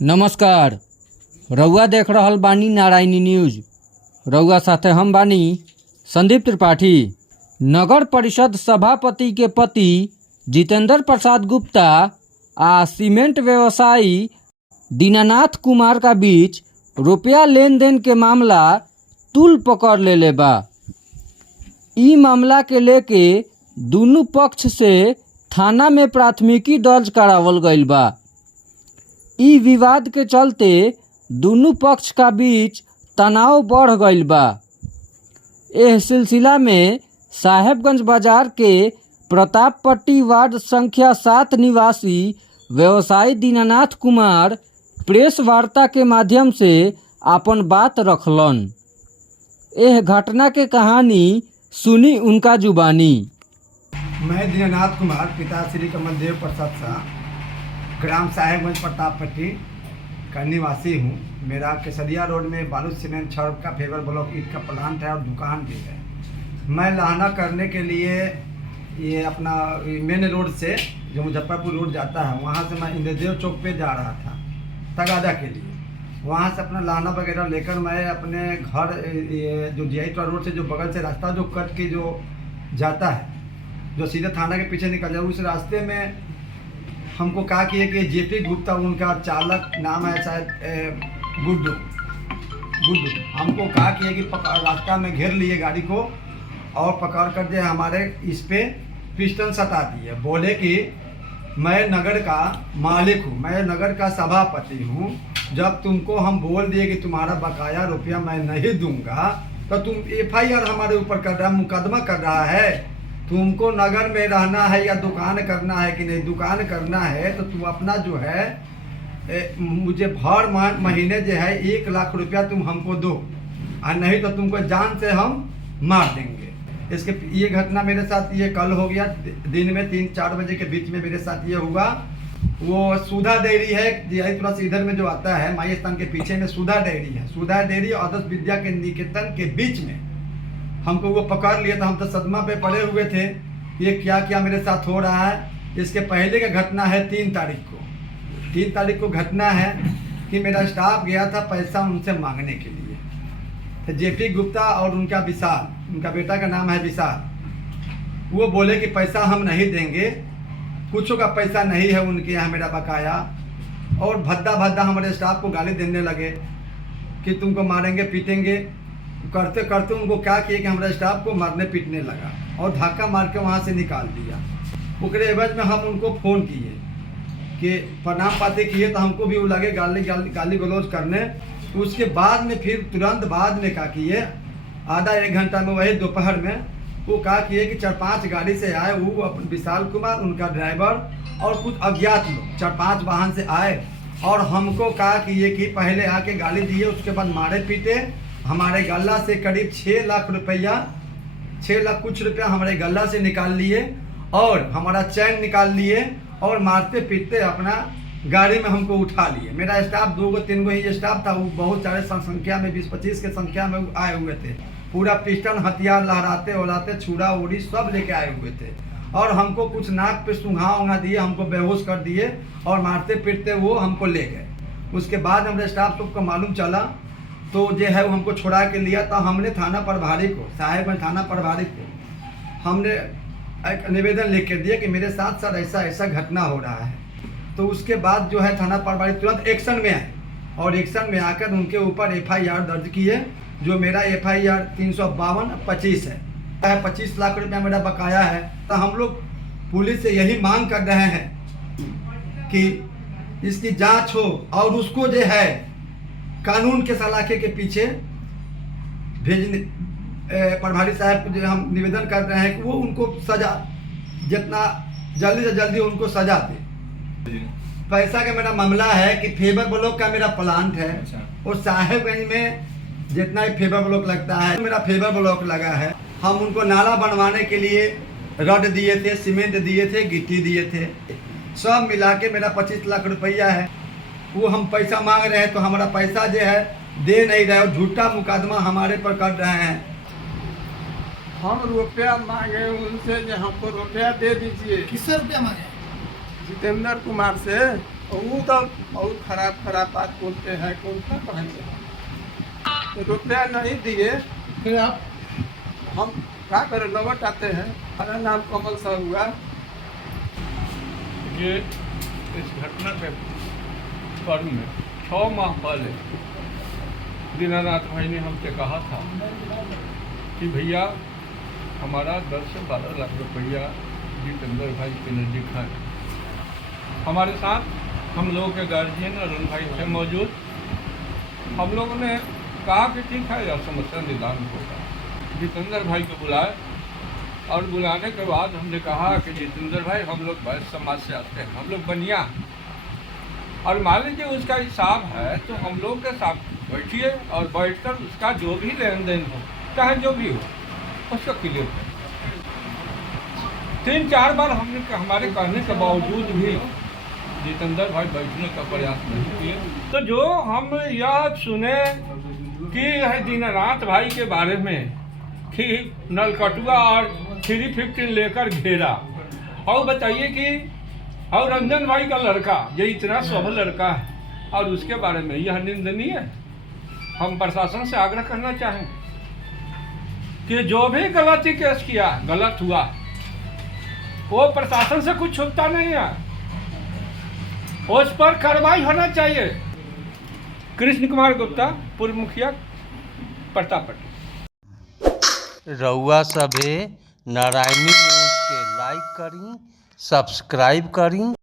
नमस्कार। रउआ देख रहल बानी नारायणी न्यूज। रउआ साथे हम बानी संदीप त्रिपाठी। नगर परिषद सभापति के पति जितेंद्र प्रसाद गुप्ता आ सीमेंट व्यवसायी दीनानाथ कुमार का बीच रुपया लेन देन के मामला तूल पकड़ लेले बा। ई मामला के लेके दुनू पक्ष से थाना में प्राथमिकी दर्ज करावल गईल बा। ई विवाद के चलते दुनू पक्ष का बीच तनाव बढ़ गईल बा। एह सिलसिला में साहेबगंज बाजार के प्रतापपट्टी वार्ड संख्या 7 निवासी व्यवसायी दीनानाथ कुमार प्रेस वार्ता के माध्यम से अपन बात रखलन। एह घटना के कहानी सुनी उनका जुबानी। मैं दीनानाथ कुमार पिता श्री कमलदेव प्रसाद शाह ग्राम साहेबगंज प्रतापपट्टी का निवासी हूँ। मेरा केसरिया रोड में बालू सीमेंट छड़ का फेवर ब्लॉक ईट का प्लांट है और दुकान भी है। मैं लाना करने के लिए ये अपना मेन रोड से जो मुजफ्फरपुर रोड जाता है वहाँ से मैं इंद्रदेव चौक पे जा रहा था तगादा के लिए। वहाँ से अपना लाना वगैरह लेकर मैं अपने घर ये जो जीआई रोड से जो बगल से रास्ता जो कट के जो जाता है जो सीधे थाना के पीछे निकल जाए उस रास्ते में हमको कहा कि जेपी गुप्ता उनका चालक नाम है शायद गुड्डू हमको कहा कि रास्ता में घेर लिए गाड़ी को और पकड़ कर जो हमारे इस पे पिस्टन सटा दिए। बोले कि मैं नगर का मालिक हूँ, मैं नगर का सभापति हूँ। जब तुमको हम बोल दिए कि तुम्हारा बकाया रुपया मैं नहीं दूंगा तो तुम FIR हमारे ऊपर कर रहा, मुकदमा कर रहा है। तुमको नगर में रहना है या दुकान करना है कि नहीं? दुकान करना है तो तुम अपना जो है मुझे भर महीने जो है 1 लाख रुपया तुम हमको दो और नहीं तो तुमको जान से हम मार देंगे। इसके ये घटना मेरे साथ ये कल हो गया दिन में 3-4 बजे के बीच में मेरे साथ ये हुआ। वो सुधा डेयरी है यही थोड़ा सा इधर में जो आता है माई स्थान के पीछे में सुधा डेयरी है। सुधा डेयरी और आदर्श विद्या के निकेतन के बीच में हमको वो पकड़ लिया था। हम तो सदमा पे पड़े हुए थे ये क्या क्या मेरे साथ हो रहा है। इसके पहले का घटना है 3 तारीख को घटना है कि मेरा स्टाफ गया था पैसा उनसे मांगने के लिए। तो जेपी गुप्ता और उनका विशाल, उनका बेटा का नाम है विशाल, वो बोले कि पैसा हम नहीं देंगे, कुछ का पैसा नहीं है उनके यहाँ मेरा बकाया। और भद्दा हमारे स्टाफ को गाली देने लगे कि तुमको मारेंगे पीटेंगे। करते करते उनको क्या किए कि हमारे स्टाफ को मारने पीटने लगा और धक्का मार के वहाँ से निकाल दिया। उसके एवज में हम उनको फ़ोन किए कि प्रणाम पाते किए तो हमको भी वो लगे गाली गलौज करने। तो उसके बाद में फिर तुरंत बाद में क्या किए आधा 1 घंटा में वही दोपहर में वो क्या किए कि 4-5 गाड़ी से आए। वो विशाल कुमार उनका ड्राइवर और कुछ अज्ञात लोग 4-5 वाहन से आए और हमको कहा कि पहले आके गाली दिए, उसके बाद मारे पीटे। हमारे गल्ला से करीब 6 लाख रुपया 6 लाख कुछ रुपया हमारे गल्ला से निकाल लिए और हमारा चैन निकाल लिए और मारते पीटते अपना गाड़ी में हमको उठा लिए। मेरा स्टाफ 2-3 ही स्टाफ था। वो बहुत सारे संख्या में 20-25 के संख्या में आए हुए थे। पूरा पिस्टन हथियार लहराते उड़ाते छुरा उड़ी सब लेके आए हुए थे और हमको कुछ नाक पे सुंघा दिए, हमको बेहोश कर दिए और मारते पीटते वो हमको ले गए। उसके बाद हमारे स्टाफ सबको मालूम चला तो जो है वो हमको छुड़ा के लिया। तो हमने थाना प्रभारी को, साहेबगंज थाना प्रभारी को हमने एक निवेदन लिख के दिया कि मेरे साथ ऐसा घटना हो रहा है। तो उसके बाद जो है थाना प्रभारी तुरंत एक्शन में आए और एक्शन में आकर उनके ऊपर FIR दर्ज किए। जो मेरा FIR 352-25 है। 25 लाख रुपया मेरा बकाया है। तो हम लोग पुलिस से यही मांग कर रहे हैं कि इसकी जांच हो और उसको जो है कानून के सलाखे के पीछे भेजने प्रभारी साहब को जो हम निवेदन कर रहे हैं कि वो उनको सजा जितना जल्दी से जल्दी उनको सजा दे। पैसा का मेरा मामला है कि फेवर ब्लॉक का मेरा प्लांट है और साहेबगंज में जितना ही फेवर ब्लॉक लगता है मेरा फेवर ब्लॉक लगा है। हम उनको नाला बनवाने के लिए रड दिए थे, सीमेंट दिए थे, गिट्टी दिए थे, सब मिला के मेरा 25 लाख रुपया है। वो हम पैसा मांग रहे हैं तो हमारा पैसा जो है दे नहीं रहे और झूठा मुकदमा हमारे पर कर रहे हैं। हम रुपया मांगे उनसे जो हमको रुपया दे दीजिए। किससे रुपया मांगे? जितेंद्र कुमार से वो तो बहुत खराब बात बोलते हैं, कौन सा कहेंगे। तो रुपया नहीं दिए फिर आप हम क्या करें, लौट आते हैं। हमारा नाम कमल सा हुआ। ये इस घटना के पर में 6 माह पहले दीनानाथ भाई ने हमसे कहा था कि भैया हमारा 10 से 12 लाख रुपया जितेंद्र भाई के नज़दीक है। हमारे साथ हम लोगों के गार्जियन अरुण भाई थे मौजूद। हम लोगों ने कहा कि ठीक है यह समस्या निदान होगा। जितेंद्र भाई को बुलाए और बुलाने के बाद हमने कहा कि जितेंद्र भाई हम लोग वैश्य समाज से आते हैं, हम लोग बनिया, और मान लीजिए उसका हिसाब है तो हम लोग के साथ बैठिए और बैठकर उसका जो भी लेन देन हो चाहे जो भी हो उसको क्लियर करें। 3-4 बार हमने हमारे कहने के बावजूद भी जितेंद्र भाई बैठने का प्रयास नहीं किए। तो जो हम यह सुने कि है दीनानाथ भाई के बारे में कि नलकटुआ और 315 लेकर घेरा, और बताइए कि और रंजन भाई का लड़का ये इतना सबल लड़का है और उसके बारे में यह निंदनीय है। हम प्रशासन से आग्रह करना चाहें कि जो भी गलती केस किया गलत हुआ वो प्रशासन से कुछ छुपता नहीं है, उस पर कार्रवाई होना चाहिए। कृष्ण कुमार गुप्ता, पूर्व मुखिया प्रतापपट्टी। रउआ सभे नारायणी न्यूज़ के लाइक करी, सब्सक्राइब करी।